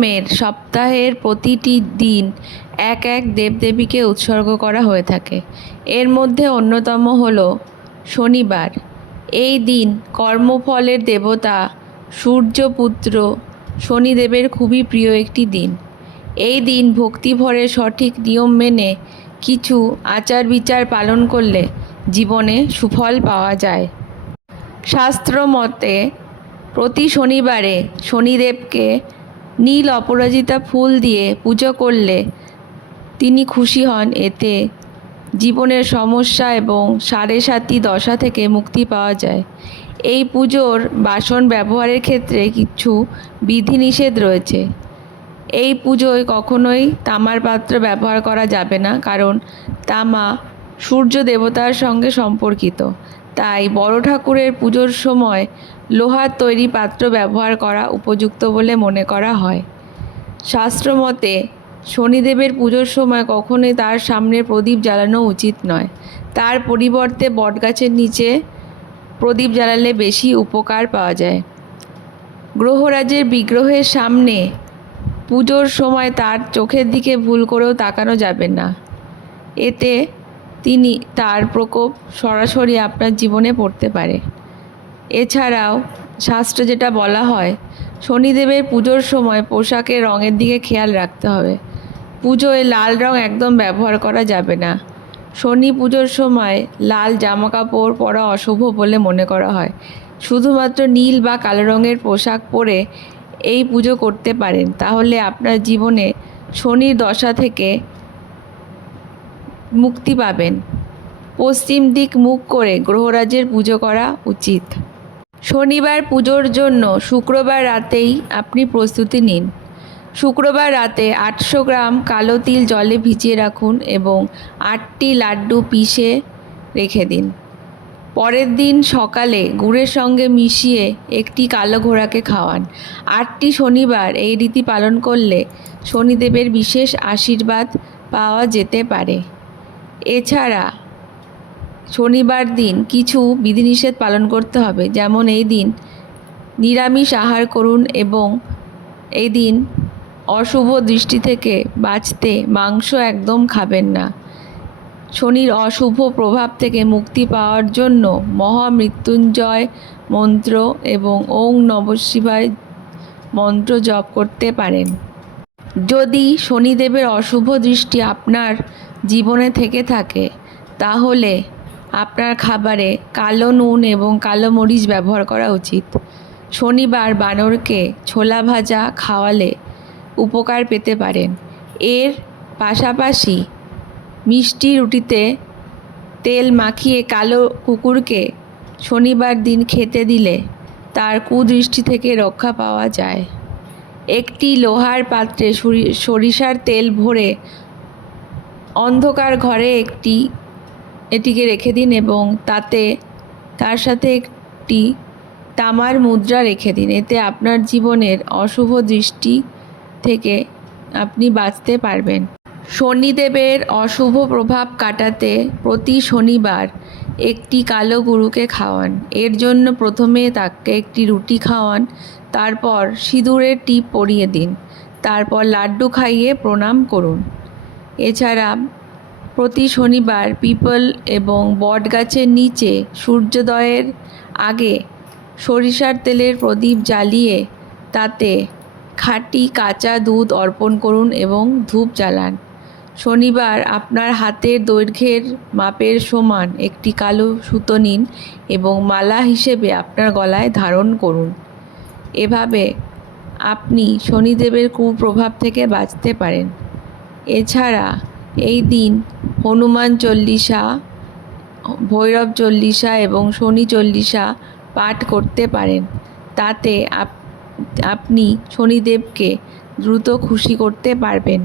নিয়মের সপ্তাহের প্রতিটি দিন এক এক দেবদেবীকে উৎসর্গ করা হয়ে থাকে। এর মধ্যে অন্যতম হল শনিবার। এই দিন কর্মফলের দেবতা সূর্যপুত্র শনিদেবের খুবই প্রিয় একটি দিন। এই দিন ভক্তিভরে সঠিক নিয়ম মেনে কিছু আচার বিচার পালন করলে জীবনে সুফল পাওয়া যায়। শাস্ত্র মতে প্রতি শনিবারে শনিদেবকে নীল অপরাজিতা ফুল দিয়ে পুজো করলে তিনি খুশি হন। এতে জীবনের সমস্যা এবং সাড়ে সাতি দশা থেকে মুক্তি পাওয়া যায়। এই পুজোর বাসন ব্যবহারের ক্ষেত্রে কিছু বিধিনিষেধ রয়েছে। এই পুজোয় কখনোই তামার পাত্র ব্যবহার করা যাবে না, কারণ তামা সূর্য দেবতার সঙ্গে সম্পর্কিত। তাই বড় ঠাকুরের পুজোর সময় লোহার তৈরি পাত্র ব্যবহার করা উপযুক্ত বলে মনে করা হয়। শাস্ত্রমতে শনিদেবের পুজোর সময় কখনোই তার সামনে প্রদীপ জ্বালানো উচিত নয়। তার পরিবর্তে বটগাছের নিচে প্রদীপ জ্বালালে বেশি উপকার পাওয়া যায়। গ্রহরাজের বিগ্রহের সামনে পুজোর সময় তার চোখের দিকে ভুল করেও তাকানো যাবে না। এতে তার প্রকোপ সরাসরি আপনার জীবনে পড়তে পারে। এছাড়াও শাস্ত্রে যেটা বলা হয়, শনিদেবের পুজোর সময় পোশাকের রঙের দিকে খেয়াল রাখতে হবে। পুজোয় লাল রং একদম ব্যবহার করা যাবে না। শনি পুজোর সময় লাল জামাকাপড় পরা অশুভ বলে মনে করা হয়। শুধুমাত্র নীল বা কালো রঙের পোশাক পরে এই পুজো করতে পারেন, তাহলে আপনার জীবনে শনির দশা থেকে মুক্তি পাবেন। পশ্চিম দিক মুখ করে গ্রহরাজের পুজো করা উচিত। শনিবার পুজোর জন্য শুক্রবার রাতেই আপনি প্রস্তুতি নিন। শুক্রবার রাতে 800 গ্রাম কালো তিল জলে ভিজিয়ে রাখুন এবং 8টি লাড্ডু পিষে রেখে দিন। পরের দিন সকালে গুড়ের সঙ্গে মিশিয়ে একটি কালো ঘোড়াকে খাওয়ান। 8টি শনিবার এই রীতি পালন করলে শনিদেবের বিশেষ আশীর্বাদ পাওয়া যেতে পারে। এছাড়া শনিবার দিন কিছু বিধিনিষেধ পালন করতে হবে, যেমন এই দিন নিরামিষ আহার করুন এবং এই দিন অশুভ দৃষ্টি থেকে বাঁচতে মাংস একদম খাবেন না। শনির অশুভ প্রভাব থেকে মুক্তি পাওয়ার জন্য মহামৃত্যুঞ্জয় মন্ত্র এবং ওং নমঃ শিবায় মন্ত্র জপ করতে পারেন। যদি শনিদেবের অশুভ দৃষ্টি আপনার জীবনে থেকে থাকে, তাহলে আপনার খাবারে কালো নুন এবং কালো মরিচ ব্যবহার করা উচিত। শনিবার বানরকে ছোলা ভাজা খাওয়ালে উপকার পেতে পারেন। এর পাশাপাশি মিষ্টি রুটিতে তেল মাখিয়ে কালো কুকুরকে শনিবার দিন খেতে দিলে তার কুদৃষ্টি থেকে রক্ষা পাওয়া যায়। একটি লোহার পাত্রে সরিষার তেল ভরে অন্ধকার ঘরে এটিকে রেখে দিন এবং তার সাথে একটি তামার মুদ্রা রেখে দিন। এতে আপনার জীবনের অশুভ দৃষ্টি থেকে আপনি বাঁচতে পারবেন। শনিদেবের অশুভ প্রভাব কাটাতে প্রতি শনিবার একটি কালো গরুকে খাওয়ান। এর জন্য প্রথমে তাকে একটি রুটি খাওয়ান, তারপর সিঁদুরের টিপ পরিয়ে দিন, তারপর লাড্ডু খাইয়ে প্রণাম করুন। এছাড়া প্রতি শনিবার পিপল এবং বট গাছের নিচে সূর্যোদয়ের আগে সরিষার তেলের প্রদীপ জ্বালিয়ে তাতে খাঁটি কাঁচা দুধ অর্পণ করুন এবং ধূপ জ্বালান। শনিবার আপনার হাতের দৈর্ঘ্যের মাপের সমান একটি কালো সুতো নিন এবং মালা হিসেবে আপনার গলায় ধারণ করুন। এভাবে আপনি শনিদেবের কুপ্রভাব থেকে বাঁচতে পারেন। এছাড়া এই দিন হনুমান চল্লিশা, ভৈরব চল্লিশা এবং শনি চল্লিশা পাঠ করতে পারেন। তাতে আপনি শনিদেবকে দ্রুত খুশি করতে পারবেন।